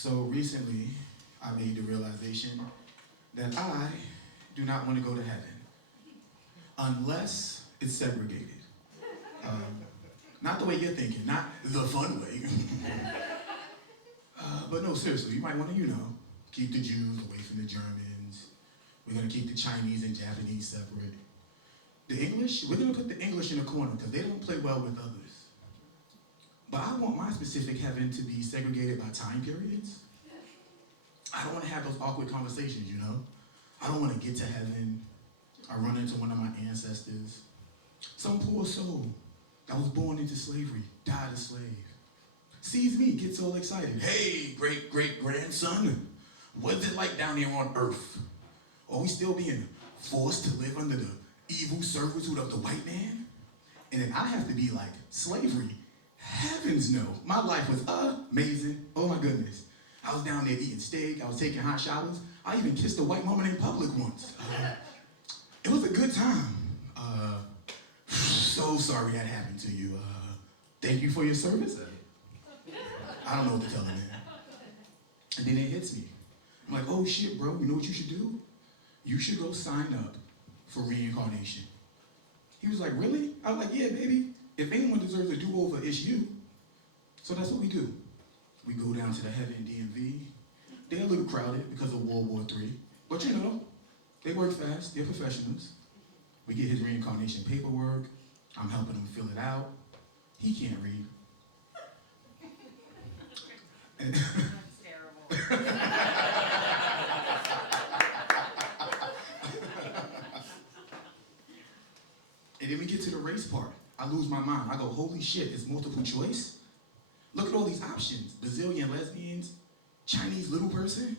So recently, I made the realization that I do not want to go to heaven unless it's segregated. Um, Not the way you're thinking, not the fun way. But no, seriously, you might want to, keep the Jews away from the Germans. We're going to keep the Chinese and Japanese separate. The English, we're going to put the English in the corner because they don't play well with others. But I want my specific heaven to be segregated by time periods. I don't want to have those awkward conversations, I don't want to get to heaven. I run into one of my ancestors. Some poor soul that was born into slavery, died a slave. Sees me, gets all excited. Hey, great-great-grandson, what's it like down here on Earth? Are we still being forced to live under the evil servitude of the white man? And then I have to be like, slavery? Heavens no. My life was amazing. Oh my goodness. I was down there eating steak. I was taking hot showers. I even kissed a white woman in public once. It was a good time. So sorry that happened to you. Thank you for your service. I don't know what to tell him, man. And then it hits me. I'm like, oh shit, bro, you know what you should do? You should go sign up for reincarnation. He was like, really? I was like, yeah, baby. If anyone deserves a do-over, it's you. So that's what we do. We go down to the heaven DMV. They're a little crowded because of World War III. But they work fast. They're professionals. We get his reincarnation paperwork. I'm helping him fill it out. He can't read. And That's terrible. And then we get to the race part. I lose my mind. I go, holy shit, it's multiple choice? Look at all these options. Brazilian lesbians, Chinese little person.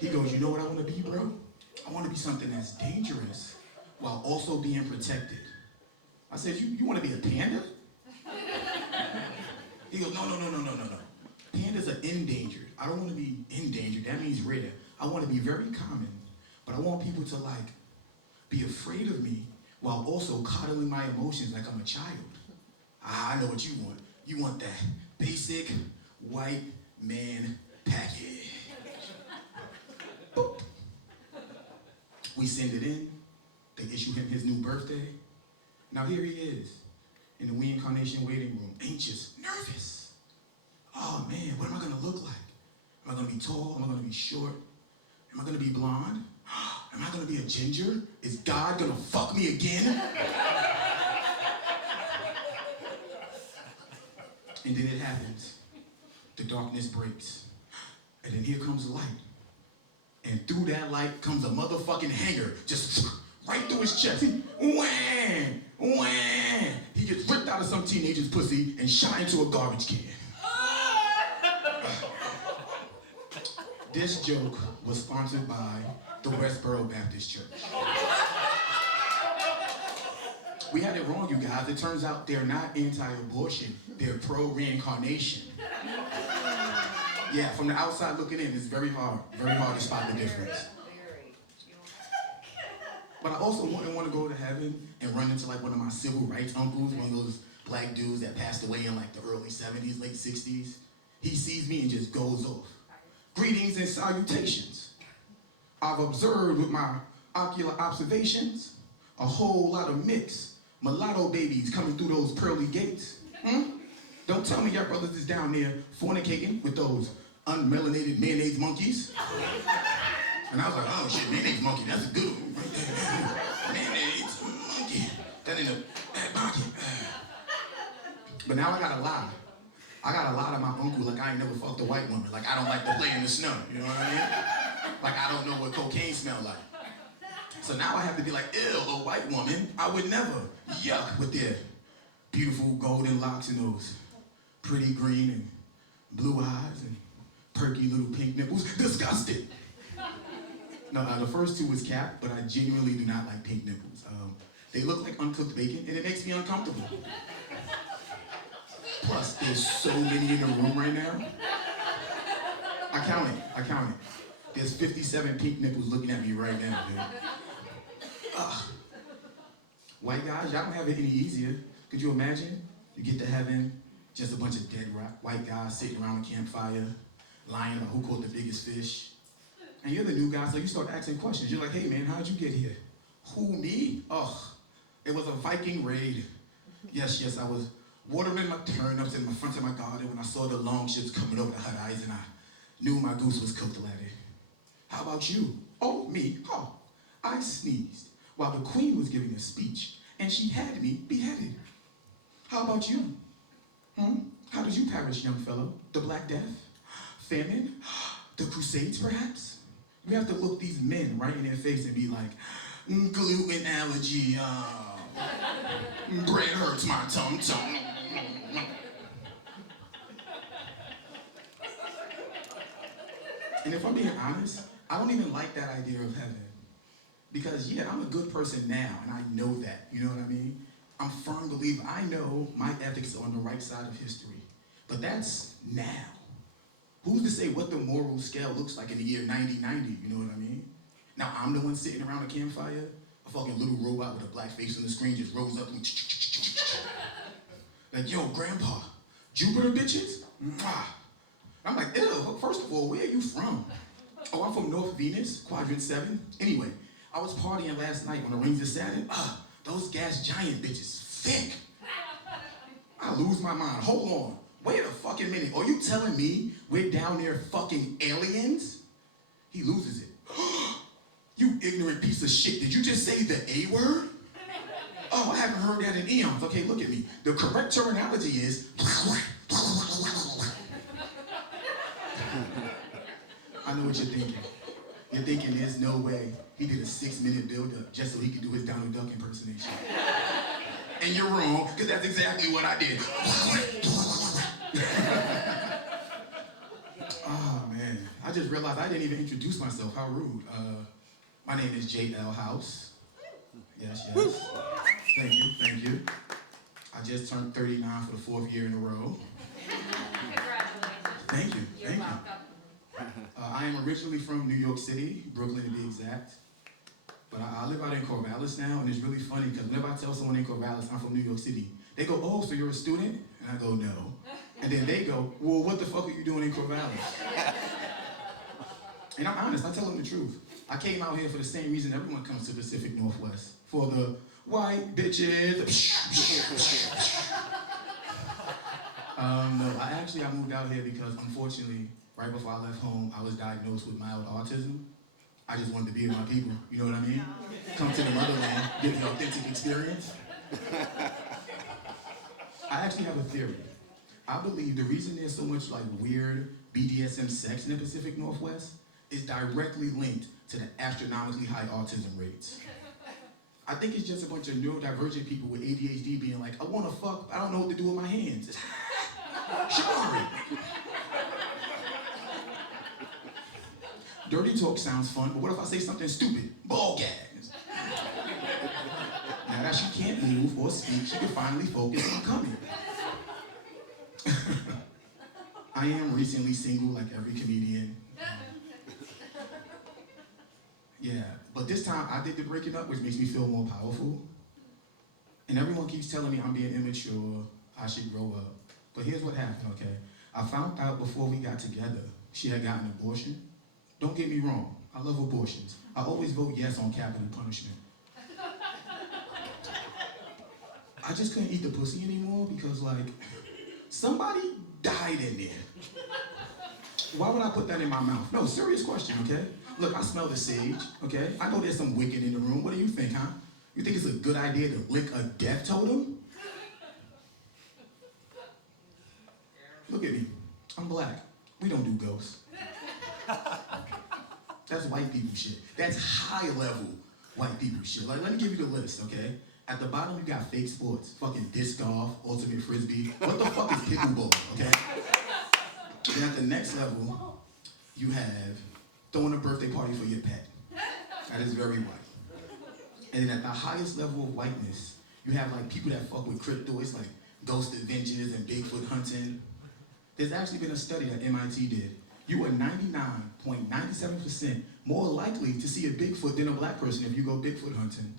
He goes, you know what I want to be, bro? I want to be something that's dangerous while also being protected. I said, you want to be a panda? He goes, no. Pandas are endangered. I don't want to be endangered. That means rare. I want to be very common, but I want people to be afraid of me while also coddling my emotions like I'm a child. I know what you want. You want that basic white man package. Boop. We send it in. They issue him his new birthday. Now here he is in the reincarnation waiting room, anxious, nervous. Oh man, what am I gonna look like? Am I gonna be tall? Am I gonna be short? Am I gonna be blonde? Am I gonna be a ginger? Is God gonna fuck me again? And then it happens. The darkness breaks. And then here comes the light. And through that light comes a motherfucking hanger, just right through his chest. Wham! He gets ripped out of some teenager's pussy and shot into a garbage can. This joke was sponsored by the Westboro Baptist Church. We had it wrong, you guys. It turns out they're not anti-abortion. They're pro-reincarnation. Yeah, from the outside looking in, it's very hard to spot the difference. But I also wouldn't want to go to heaven and run into one of my civil rights uncles, one of those black dudes that passed away in the early 70s, late 60s. He sees me and just goes off. Greetings and salutations. I've observed with my ocular observations a whole lot of mixed mulatto babies coming through those pearly gates. Don't tell me your brothers is down there fornicating with those unmelanated mayonnaise monkeys. And I was like, oh shit, mayonnaise monkey, that's a good one right there. Mayonnaise monkey. That in the back pocket. But now I gotta lie. I gotta lie to my uncle I ain't never fucked a white woman. I don't like to play in the snow, you know what I mean? I don't know what cocaine smell like. So now I have to be like, ew, a white woman, I would never. Yuck, with their beautiful golden locks and those pretty green and blue eyes and perky little pink nipples. Disgusting. No, the first two was cap, but I genuinely do not like pink nipples. They look like uncooked bacon, and it makes me uncomfortable. Plus, there's so many in the room right now. I counted. There's 57 pink nipples looking at me right now, dude. White guys, y'all don't have it any easier. Could you imagine? You get to heaven, Just a bunch of dead white guys sitting around a campfire, lying about who caught the biggest fish. And you're the new guy, so you start asking questions. You're like, hey man, how'd you get here? Who, me? Ugh, it was a Viking raid. Yes, I was watering my turnips in the front of my garden when I saw the long ships coming over the horizon. I knew my goose was cooked, laddie. How about you? Oh, me? Oh, I sneezed while the queen was giving a speech, and she had me beheaded. How about you? How did you perish, young fellow? The Black Death? Famine? The Crusades, perhaps? You have to look these men right in their face and be like, gluten allergy, bread hurts my tongue. And if I'm being honest, I don't even like that idea of heaven. Because yeah, I'm a good person now, and I know that, you know what I mean? I'm a firm believer. I know my ethics are on the right side of history. But that's now. Who's to say what the moral scale looks like in the year 9090, you know what I mean? Now I'm the one sitting around a campfire, a fucking little robot with a black face on the screen just rose up and like, yo, grandpa, Jupiter bitches? Mwah. I'm like, ew, first of all, where are you from? Oh, I'm from North Venus, quadrant 7. Anyway, I was partying last night on the rings of Saturn. Those gas giant bitches, thick. I lose my mind. Hold on. Wait a fucking minute. Are you telling me we're down there fucking aliens? He loses it. You ignorant piece of shit. Did you just say the A word? Oh, I haven't heard that in eons. Okay, look at me. The correct terminology is... I know what you're thinking. You're thinking there's no way he did a 6-minute build-up just so he could do his Donald Duck impersonation. And you're wrong, because that's exactly what I did. Oh, man. I just realized I didn't even introduce myself. How rude. My name is J.L. House. Yes. Thank you. I just turned 39 for the 4th year in a row. Congratulations. Thank you. You're welcome. I am originally from New York City, Brooklyn to be exact. But I live out in Corvallis now, and it's really funny because whenever I tell someone in Corvallis I'm from New York City, they go, oh, so you're a student? And I go, no. And then they go, well, what the fuck are you doing in Corvallis? And I'm honest, I tell them the truth. I came out here for the same reason everyone comes to the Pacific Northwest, for the white bitches. No, I moved out here because unfortunately, right before I left home, I was diagnosed with mild autism. I just wanted to be with my people, you know what I mean? Come to the motherland, get the authentic experience. I actually have a theory. I believe the reason there's so much like weird BDSM sex in the Pacific Northwest is directly linked to the astronomically high autism rates. I think it's just a bunch of neurodivergent people with ADHD being like, I wanna fuck, I don't know what to do with my hands. Sure. Dirty talk sounds fun, but what if I say something stupid? Ball gags. Now that she can't move or speak, she can finally focus on coming. I am recently single like every comedian. Yeah, but this time I did the breaking up, which makes me feel more powerful. And everyone keeps telling me I'm being immature, I should grow up. But here's what happened, okay? I found out before we got together, she had gotten an abortion. Don't get me wrong, I love abortions. I always vote yes on capital punishment. I just couldn't eat the pussy anymore because like, somebody died in there. Why would I put that in my mouth? No, serious question, okay? Look, I smell the sage, okay? I know there's some wicked in the room. What do you think, huh? You think it's a good idea to lick a death totem? Look at me. I'm black. We don't do ghosts. That's white people shit. That's high level white people shit. Like, let me give you the list, okay? At the bottom, you got fake sports. Fucking disc golf, ultimate frisbee. What the fuck is pickleball, okay? And at the next level, you have throwing a birthday party for your pet. That is very white. And then at the highest level of whiteness, you have like people that fuck with cryptoids, like ghost adventures and Bigfoot hunting. There's actually been a study that MIT did. You are 99.97% more likely to see a Bigfoot than a black person if you go Bigfoot hunting.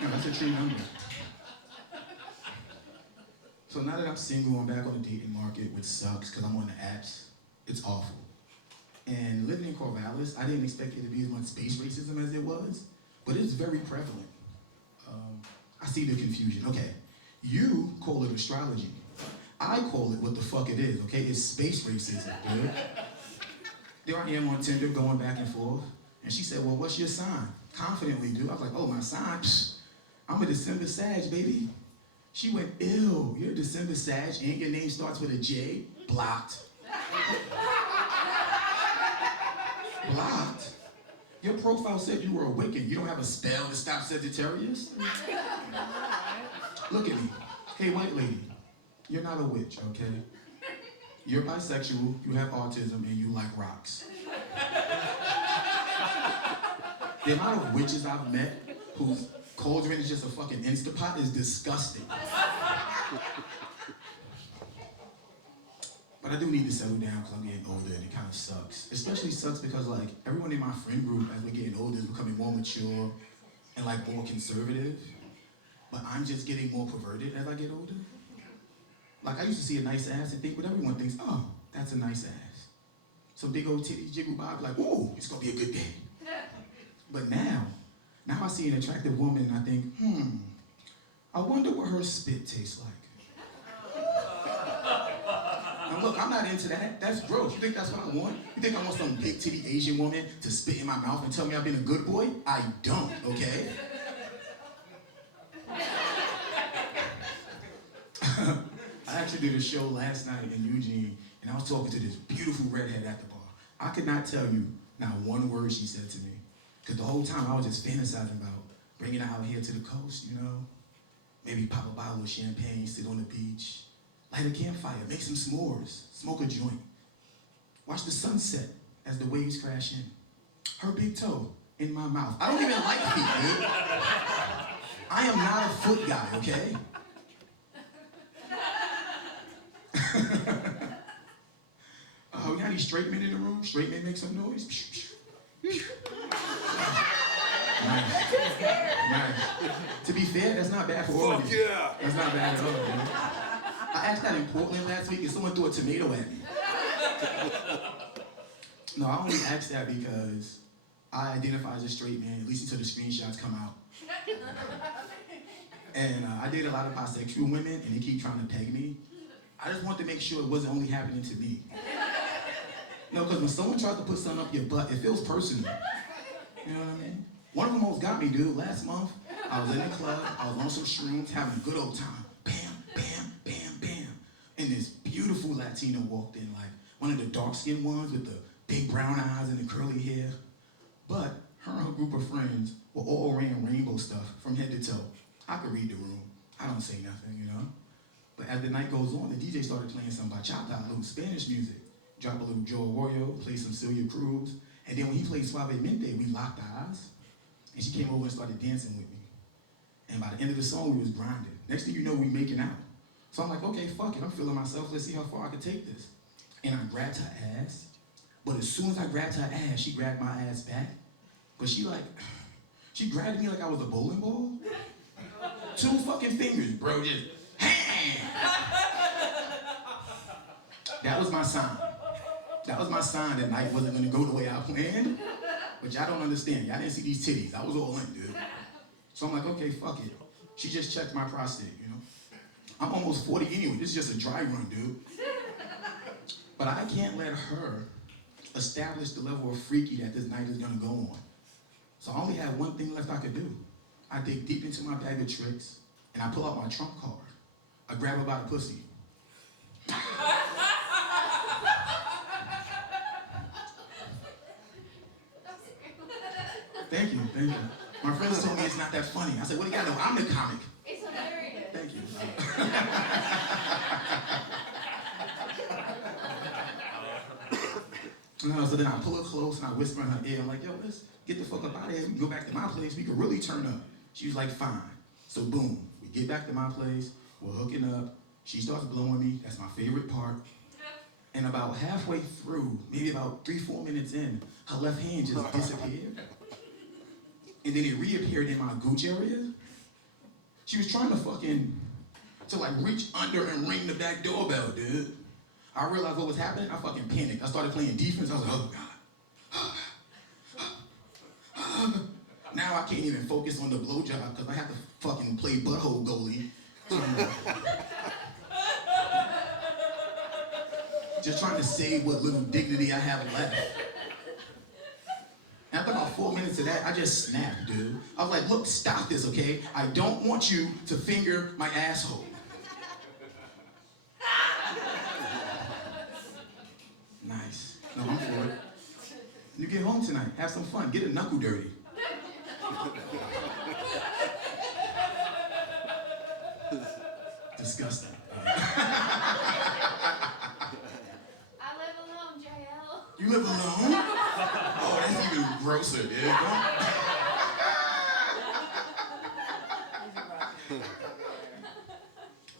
No, that's a true number. So now that I'm single, I'm back on the dating market, which sucks because I'm on the apps. It's awful. And living in Corvallis, I didn't expect it to be as much space racism as it was, but it's very prevalent. I see the confusion. Okay, you call it astrology. I call it what the fuck it is, okay? It's space racism, dude. There I am on Tinder going back and forth, and she said, well, what's your sign? Confidently, dude. I was like, oh, my sign? Psh, I'm a December Sag, baby. She went, ew, you're a December Sag and your name starts with a J? Blocked. Blocked? Your profile said you were a Wiccan. You don't have a spell to stop Sagittarius? Look at me. Hey, white lady, you're not a witch, okay? You're bisexual, you have autism, and you like rocks. The amount of witches I've met whose cauldron is just a fucking Instapot is disgusting. But I do need to settle down because I'm getting older and it kind of sucks. Especially sucks because like everyone in my friend group as we're getting older is becoming more mature and like more conservative. But I'm just getting more perverted as I get older. Like I used to see a nice ass and think what everyone thinks, oh, that's a nice ass. Some big old titties jiggle bob like, ooh, it's gonna be a good day. But now I see an attractive woman and I think, I wonder what her spit tastes like. Now look, I'm not into that. That's gross. You think that's what I want? You think I want some big titty Asian woman to spit in my mouth and tell me I've been a good boy? I don't, okay? I actually did a show last night in Eugene, and I was talking to this beautiful redhead at the bar. I could not tell you not one word she said to me, because the whole time I was just fantasizing about bringing her out here to the coast, you know? Maybe pop a bottle of champagne, sit on the beach, light a campfire, make some s'mores, smoke a joint. Watch the sunset as the waves crash in. Her big toe in my mouth. I don't even like feet, dude. I am not a foot guy, okay? Oh, we got any straight men in the room? Straight men make some noise? Nice. Nice. To be fair, that's not bad for all of you. Yeah. That's not bad at all, man. I asked that in Portland last week and someone threw a tomato at me. No, I only asked that because I identify as a straight man, at least until the screenshots come out. And I date a lot of bisexual women and they keep trying to peg me. I just want to make sure it wasn't only happening to me. No, because when someone tries to put something up your butt, it feels personal. You know what I mean? One of them almost got me, dude. Last month, I was in the club, I was on some shrooms, having a good old time. Bam, bam, bam, bam. And this beautiful Latina walked in, like one of the dark-skinned ones with the big brown eyes and the curly hair. But her and her group of friends were all wearing rainbow stuff from head to toe. I could read the room. I don't say nothing, you know? But as the night goes on, the DJ started playing some bachata, a little Spanish music. Drop a little Joe Arroyo, play some Celia Cruz. And then when he played Suavemente, we locked eyes. And she came over and started dancing with me. And by the end of the song, we was grinding. Next thing you know, we making out. So I'm like, okay, fuck it, I'm feeling myself. Let's see how far I can take this. And I grabbed her ass. But as soon as I grabbed her ass, she grabbed my ass back. But she grabbed me like I was a bowling ball. 2 fucking fingers, bro, just, That was my sign. That was my sign that night wasn't gonna go the way I planned. But y'all don't understand. Y'all didn't see these titties. I was all in, dude. So I'm like, okay, fuck it. She just checked my prostate, you know? I'm almost 40 anyway. This is just a dry run, dude. But I can't let her establish the level of freaky that this night is gonna go on. So I only have one thing left I could do. I dig deep into my bag of tricks, and I pull out my trump card. I grab her by the pussy. Thank you. My friends told me it's not that funny. I said, what do you got to do? I'm the comic. It's hilarious. Thank you. No, so then I pull her close and I whisper in her ear. I'm like, yo, let's get the fuck up out of here. We can go back to my place. We can really turn up. She was like, fine. So boom, we get back to my place. We're hooking up. She starts blowing me. That's my favorite part. And about halfway through, maybe about 3-4 minutes in, her left hand just disappeared. And then it reappeared in my gooch area. She was trying to fucking to like reach under and ring the back doorbell, dude. I realized what was happening. I fucking panicked. I started playing defense. I was like, oh God. Now I can't even focus on the blowjob because I have to fucking play butthole goalie. Just trying to save what little dignity I have left. And after about 4 minutes of that, I just snapped, dude. I was like, look, stop this, okay? I don't want you to finger my asshole. Nice. No, I'm for it. You get home tonight, have some fun, get a knuckle dirty. Disgusting. I live alone, JL. You live alone? Oh, that's even grosser, dude.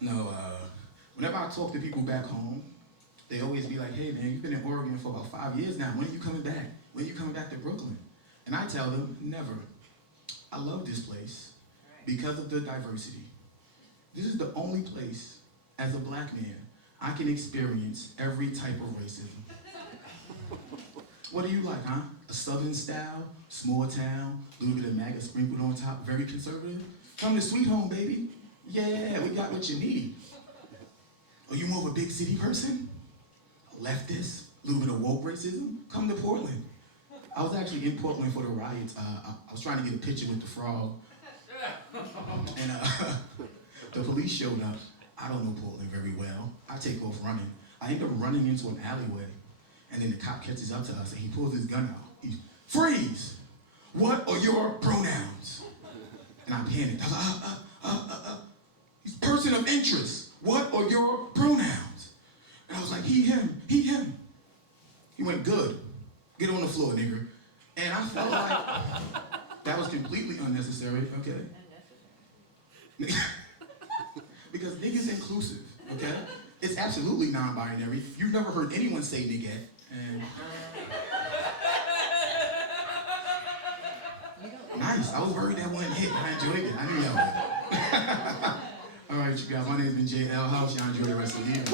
No, whenever I talk to people back home, they always be like, hey man, you've been in Oregon for about 5 years now. When are you coming back? When are you coming back to Brooklyn? And I tell them, never. I love this place because of the diversity. This is the only place, as a black man, I can experience every type of racism. What do you like, huh? A southern style, small town, a little bit of MAGA sprinkled on top, very conservative? Come to Sweet Home, baby. Yeah, we got what you need. Are you more of a big city person? A leftist, a little bit of woke racism? Come to Portland. I was actually in Portland for the riots. I was trying to get a picture with the frog. And the police showed up. I don't know Portland very well. I take off running. I end up running into an alleyway. And then the cop catches up to us and he pulls his gun out. He's, freeze! What are your pronouns? And I panicked. I was like, he's person of interest. What are your pronouns? And I was like, he, him, he, him. He went, good. Get on the floor, nigger. And I felt like that was completely unnecessary, okay? Because nigga's inclusive, okay? It's absolutely non-binary. You've never heard anyone say nigga. And nice. I was worried that one hit. I enjoyed it. I knew y'all would. All right, you guys. My name's been JL House. Y'all enjoy the rest of the year.